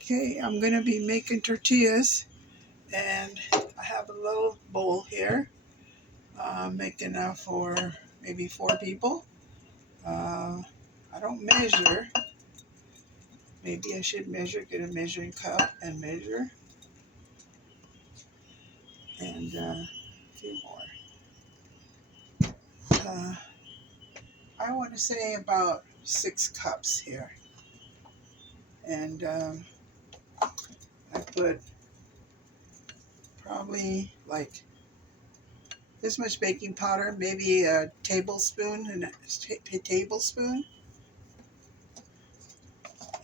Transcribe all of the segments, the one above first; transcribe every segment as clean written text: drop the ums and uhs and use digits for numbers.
Okay, I'm going to be making tortillas, and I have a little bowl here, making enough for maybe 4 people. I don't measure. Maybe I should measure, get a measuring cup and measure, and a few more. Uh, I want to say about 6 cups here, and I put probably like this much baking powder, maybe a tablespoon and a tablespoon,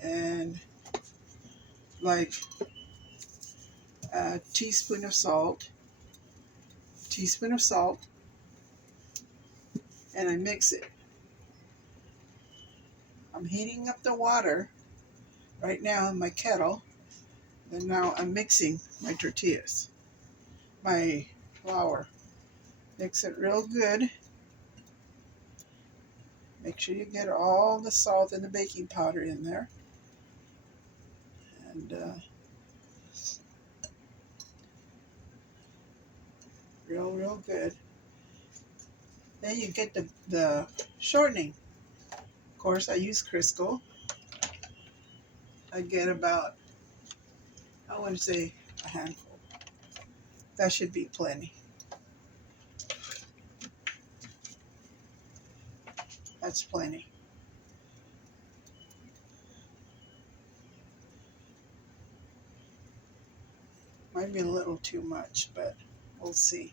and like a teaspoon of salt, and I mix it. I'm heating up the water right now in my kettle, and now I'm mixing my tortillas, my flour. Mix it real good. Make sure you get all the salt and the baking powder in there, and real good. Then you get the shortening. Of course, I use Crisco. I get about, I want to say, a handful. That should be plenty. That's plenty. Might be a little too much, but we'll see.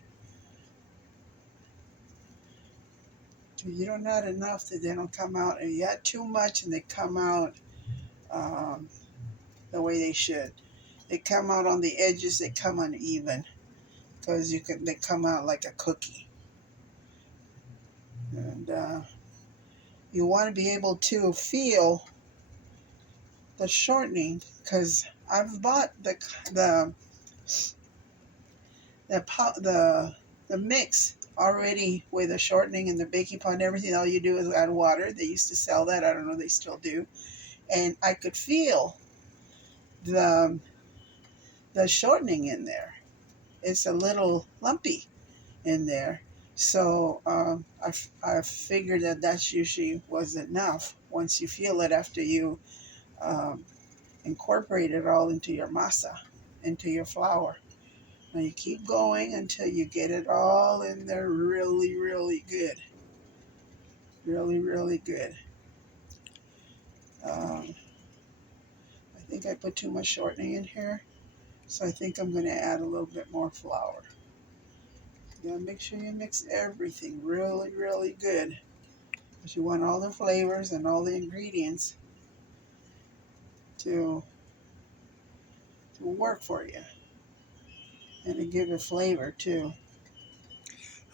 You don't add enough that they don't come out. And you add too much and they come out um, the way they should. They come out on the edges. They come uneven because they come out like a cookie. And you want to be able to feel the shortening, because I've bought the the mix already with the shortening and the baking powder and everything. All you do is add water. They used to sell that. I don't know, they still do. And I could feel the shortening in there. It's a little lumpy in there. So I figured that that's usually was enough once you feel it after you um, incorporate it all into your masa, into your flour. Now you keep going until you get it all in there really good. Really good. Um, I think I put too much shortening in here, so I think I'm going to add a little bit more flour. You gotta make sure you mix everything really good, because you want all the flavors and all the ingredients to work for you and to give it flavor too.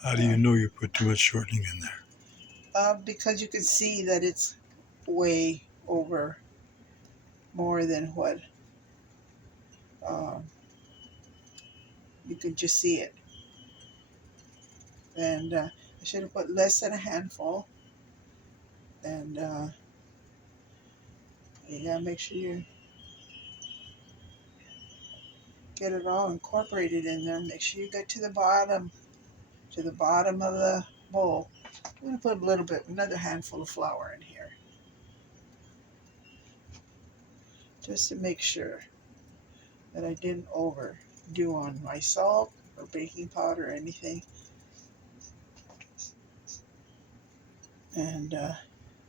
How do you know you put too much shortening in there? Because you can see that it's way over more than what um, you can just see it. And I should have put less than a handful. And you gotta make sure you get it all incorporated in there. Make sure you get to the bottom of the bowl. I'm gonna put a little bit, another handful of flour in here, just to make sure that I didn't overdo on my salt or baking powder or anything. And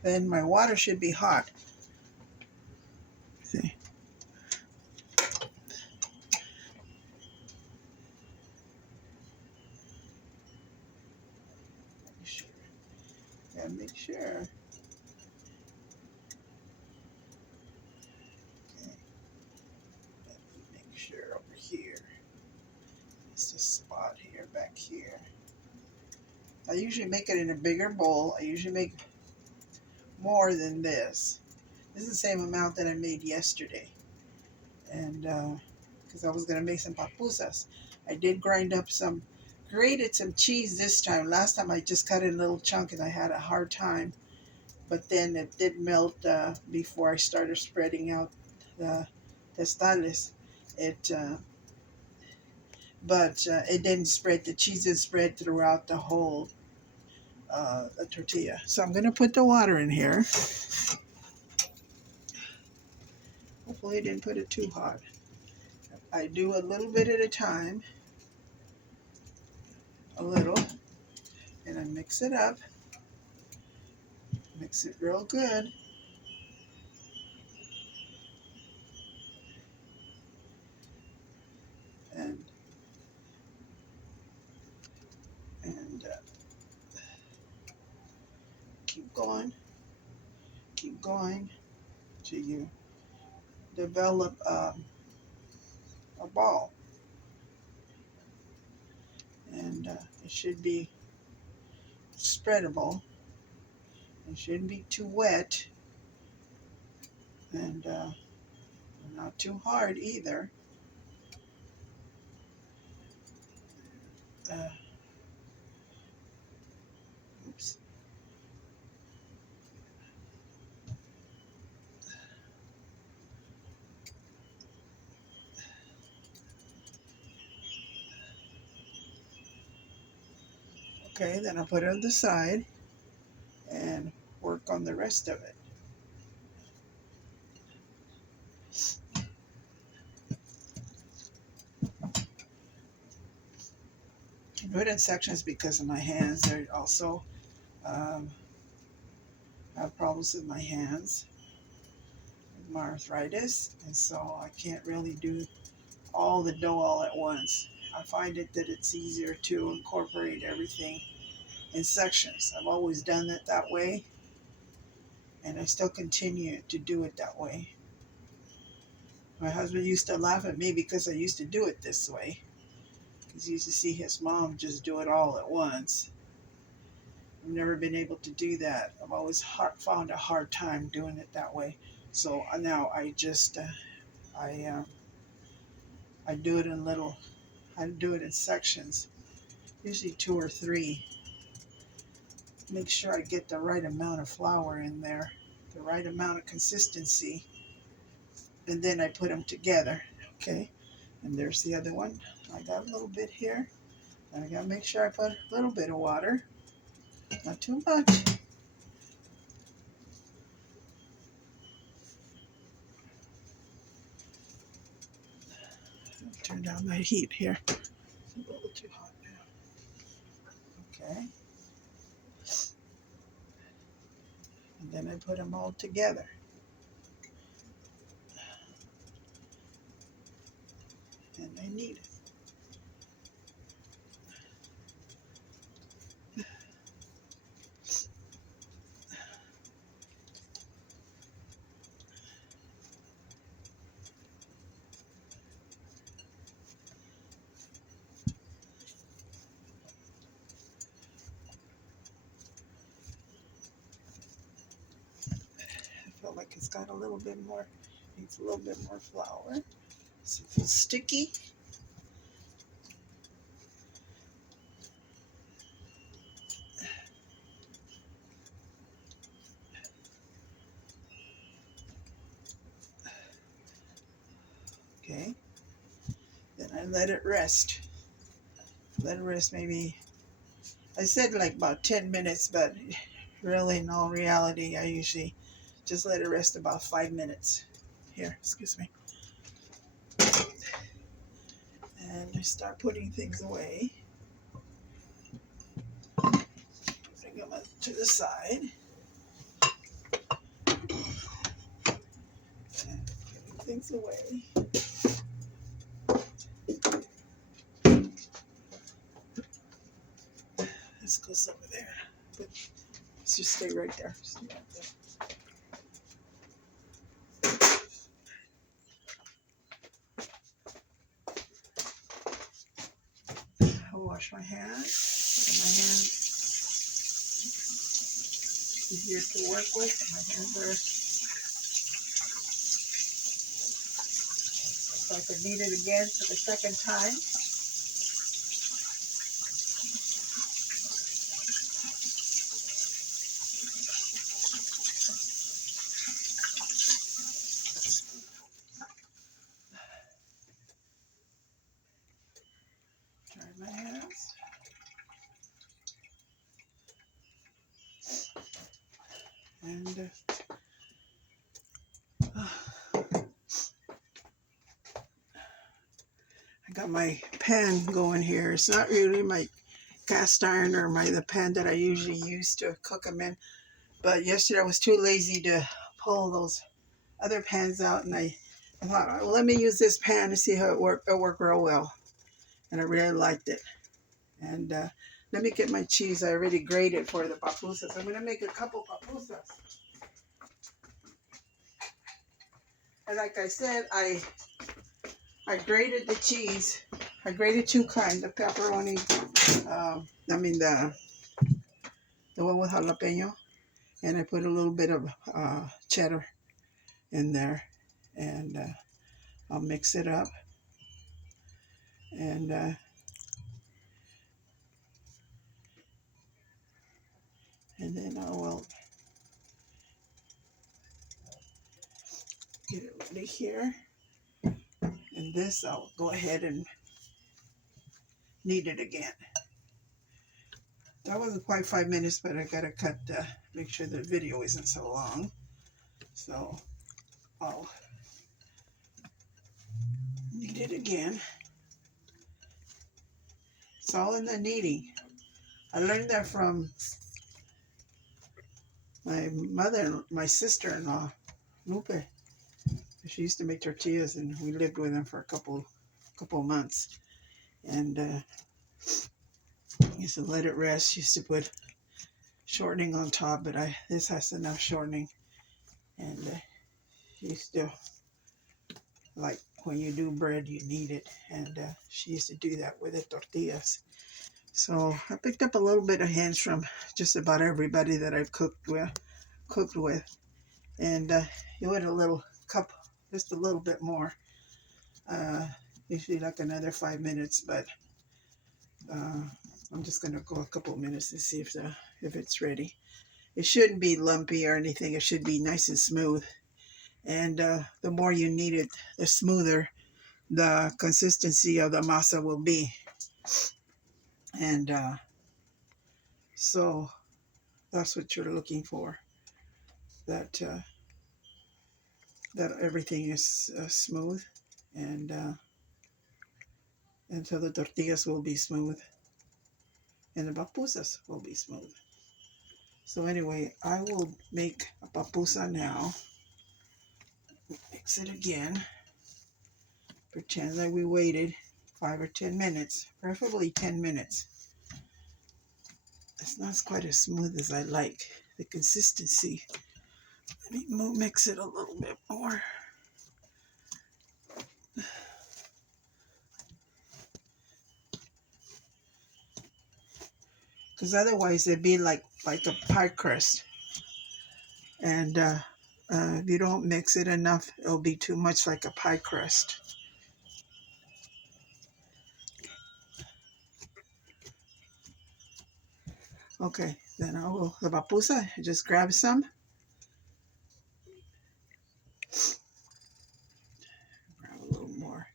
then my water should be hot. See? Gotta make sure. Okay. Make sure over here. It's this spot here, back here. I usually make it in a bigger bowl. I usually make more than this. This is the same amount that I made yesterday. And because I was going to make some papusas. I did grated some cheese this time. Last time I just cut it in little chunks and I had a hard time. But then it did melt before I started spreading out the tostales. It, but it didn't spread. The cheese didn't spread throughout the whole the tortilla. So I'm gonna put the water in here. Hopefully, I didn't put it too hot. I do a little bit at a time, a little, and I mix it up. Mix it real good. And and keep going till you develop a ball. And it should be spreadable. It shouldn't be too wet and not too hard either. Uh, oops. Okay, then I'll put it on the side and work on the rest of it. I do it in sections because of my hands. They're also um, have problems with my hands, with my arthritis, and so I can't really do all the dough all at once. I find it that it's easier to incorporate everything in sections. I've always done it that way, and I still continue to do it that way. My husband used to laugh at me because I used to do it this way, because he used to see his mom just do it all at once. I've never been able to do that. I've always found a hard time doing it that way. So now I just I I do it in little. I do it in sections, usually 2 or 3. Make sure I get the right amount of flour in there, the right amount of consistency, and then I put them together. Okay, and there's the other one. I got a little bit here, and I gotta make sure I put a little bit of water, not too much. Turn down my heat here. It's a little too hot now. Okay, and then I put them all together. And I knead it. I feel like it's got a little bit more, needs a little bit more flour. It's a little sticky. Okay, then I let it rest. Let it rest maybe, I said like about 10 minutes, but really in all reality, I usually just let it rest about 5 minutes. Here, excuse me. And I start putting things away. Putting them to the side. And putting things away. This goes over there. But let's just stay right there. Stay right there. I'll wash my hands. My hands easier to work with. My hands are, so I can knead it again for the second time. got my pan going here. It's not really my cast iron or the pan that I usually use to cook them in. But yesterday I was too lazy to pull those other pans out, and I thought, well, let me use this pan to see how it worked. It worked real well, and I really liked it. And let me get my cheese. I already grated for the papusas. I'm gonna make a couple papusas. And like I said, I grated the cheese. I grated two kinds, the pepperoni. The one with jalapeno, and I put a little bit of cheddar in there, and I'll mix it up, and then I will get it ready here. And this I'll go ahead and knead it again. That wasn't quite 5 minutes, but I gotta cut, make sure the video isn't so long. So I'll knead it again. It's all in the kneading. I learned that from my sister-in-law, Lupe. She used to make tortillas, and we lived with them for a couple months. And used to let it rest. Used to put shortening on top, but this has enough shortening. And she still, like when you do bread, you need it. And she used to do that with the tortillas. So I picked up a little bit of hints from just about everybody that I've cooked with. And you add a little cup, just a little bit more. Usually like another 5 minutes, but I'm just gonna go a couple of minutes and see if it's ready. It shouldn't be lumpy or anything. It should be nice and smooth. And the more you knead it, the smoother the consistency of the masa will be. And so that's what you're looking for. That everything is smooth, and so the tortillas will be smooth, and the papusas will be smooth. So anyway, I will make a papusa now. Mix it again. Pretend that we waited 5 or 10 minutes, preferably 10 minutes. It's not quite as smooth as I like. The consistency. Let me mix it a little bit more. Because otherwise it'd be like a pie crust. And if you don't mix it enough, it'll be too much like a pie crust. Okay, then the papusa, just grab some. Grab a little more.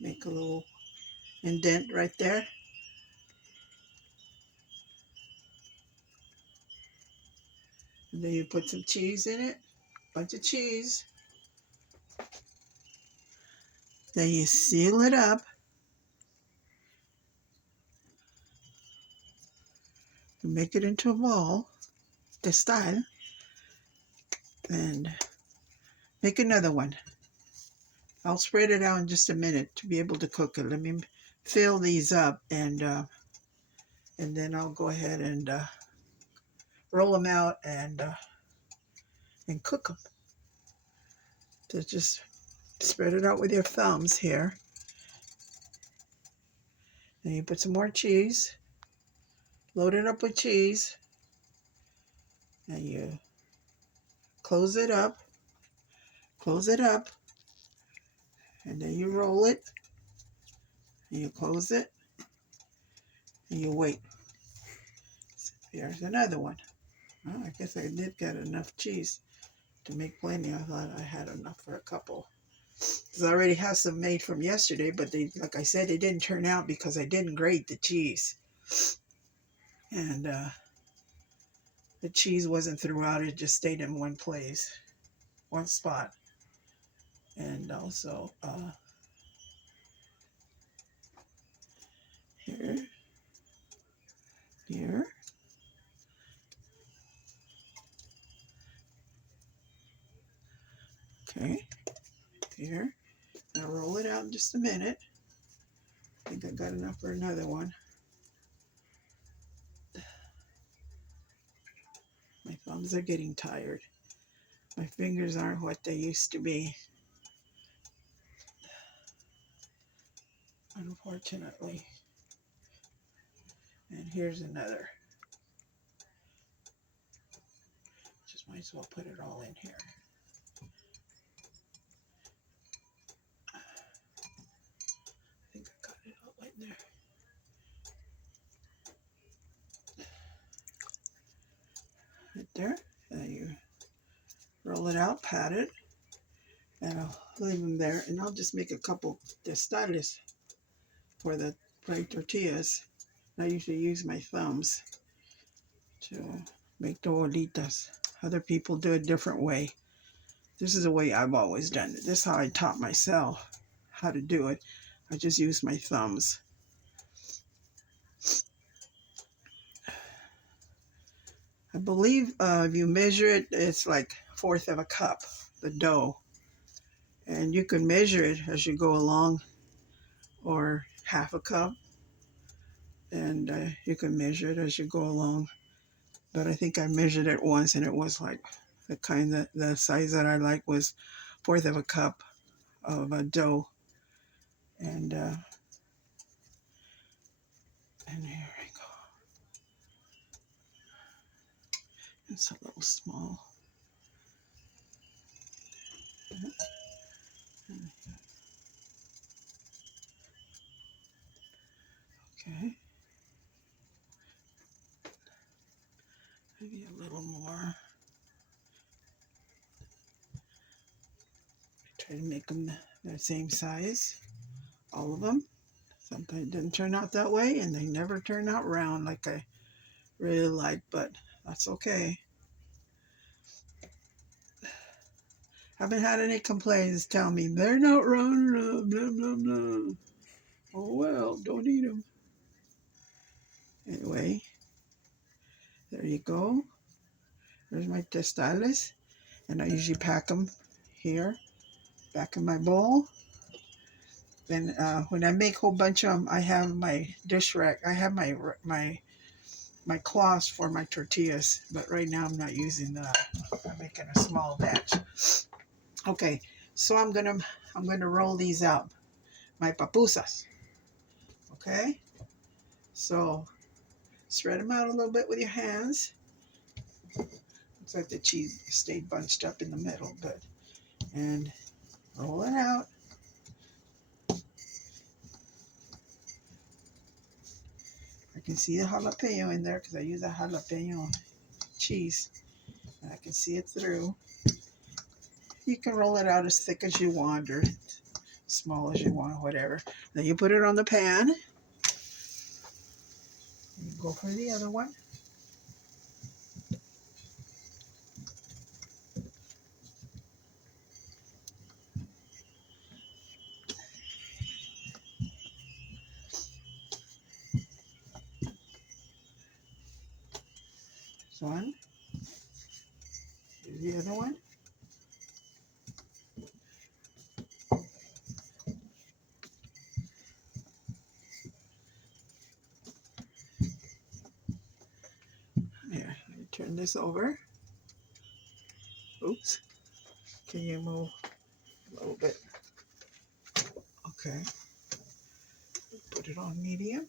Make a little indent right there. And then you put some cheese in it, bunch of cheese. Then you seal it up. You make it into a ball, this style, and make another one. I'll spread it out in just a minute to be able to cook it. Let me fill these up, and then I'll go ahead and roll them out and cook them. So just spread it out with your thumbs here. Then you put some more cheese. Load it up with cheese. And you close it up. Close it up. And then you roll it. And you close it. And you wait. Here's another one. Oh, I guess I did get enough cheese to make plenty. I thought I had enough for a couple. Because I already have some made from yesterday, but they, like I said, they didn't turn out because I didn't grate the cheese. And the cheese wasn't throughout, it just stayed in one place, one spot. and also here, here. Okay, here. Now roll it out in just a minute. I think I got enough for another one. My thumbs are getting tired. My fingers aren't what they used to be, unfortunately. And here's another. Just might as well put it all in here. I think I got it all right there. Right there. And then you roll it out, pat it, and I'll leave them there. And I'll just make a couple tostales for the fried tortillas. I usually use my thumbs to make the bolitas. Other people do a different way. This is the way I've always done it. This is how I taught myself how to do it. I just use my thumbs. I believe if you measure it, it's like 1/4 of a cup, the dough. And you can measure it as you go along, or 1/2 a cup. And you can measure it as you go along. But I think I measured it once, and it was like the size that I like was 1/4 of a cup of dough. And here I go. It's a little small. Okay. Maybe a little more. Try to make them the same size, all of them. Sometimes it doesn't turn out that way, and they never turn out round like I really like, but that's okay. Haven't had any complaints tell me they're not round enough, blah, blah, blah. Oh well, don't eat them. Anyway, there you go. There's my tostales, and I usually pack them here, back in my bowl. Then when I make a whole bunch of them, I have my dish rack. I have my cloths for my tortillas, but right now I'm not using that. I'm making a small batch. Okay, so I'm gonna roll these out, my papusas. Okay, so spread them out a little bit with your hands. Looks like the cheese stayed bunched up in the middle, and roll it out. I can see the jalapeno in there because I use a jalapeno cheese, and I can see it through. You can roll it out as thick as you want or small as you want, whatever. Then you put it on the pan. You go for the other one. This one. Here's the other one. Here, let me turn this over. Oops. Can you move a little bit? Okay. Put it on medium.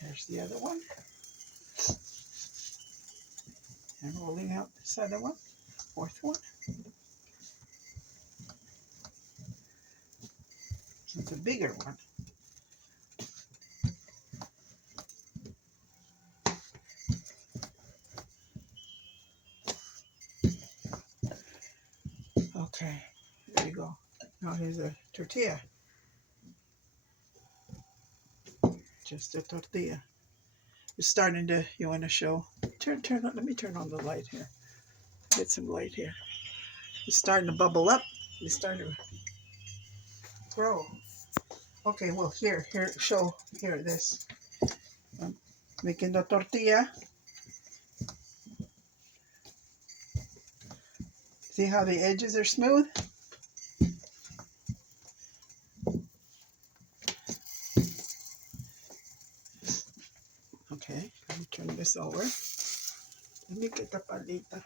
Here's the other one. And rolling out this other one. 4th one. It's a bigger one. Okay, there you go. Now here's a tortilla. Just a tortilla. It's starting to, you want to show. Turn on, let me turn on the light here. Get some light here. It's starting to bubble up. They start to grow. Okay, well, here, show, here, this. I'm making the tortilla. See how the edges are smooth? Okay, let me turn this over. Let me get the palita.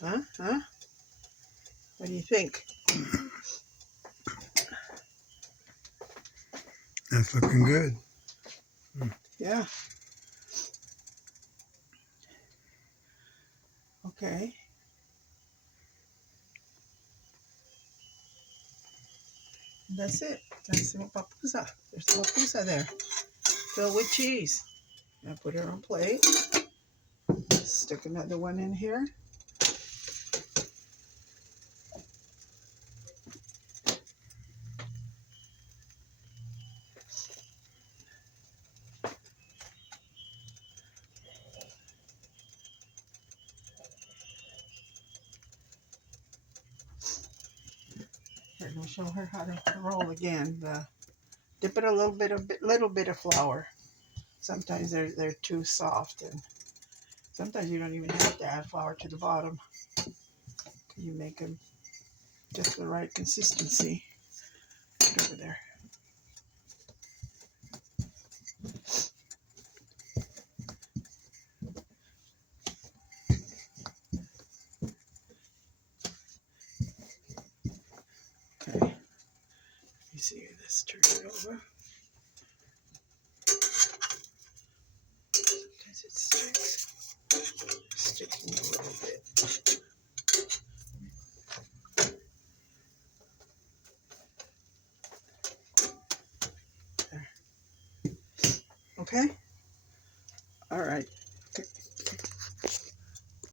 Huh? Huh? What do you think? That's looking good. Yeah. Okay. That's it. That's the papusa. There's the papusa there. Filled with cheese. Now put it on a plate. Stick another one in here. Here, I'll show her how to roll again. Dip it a little bit of flour. Sometimes they're too soft, and sometimes you don't even have to add flour to the bottom. You make them just the right consistency. Put it over there. Okay. Let me see this. Turn it over. Sometimes it sticks. Sticking a little bit. There. Okay. All right.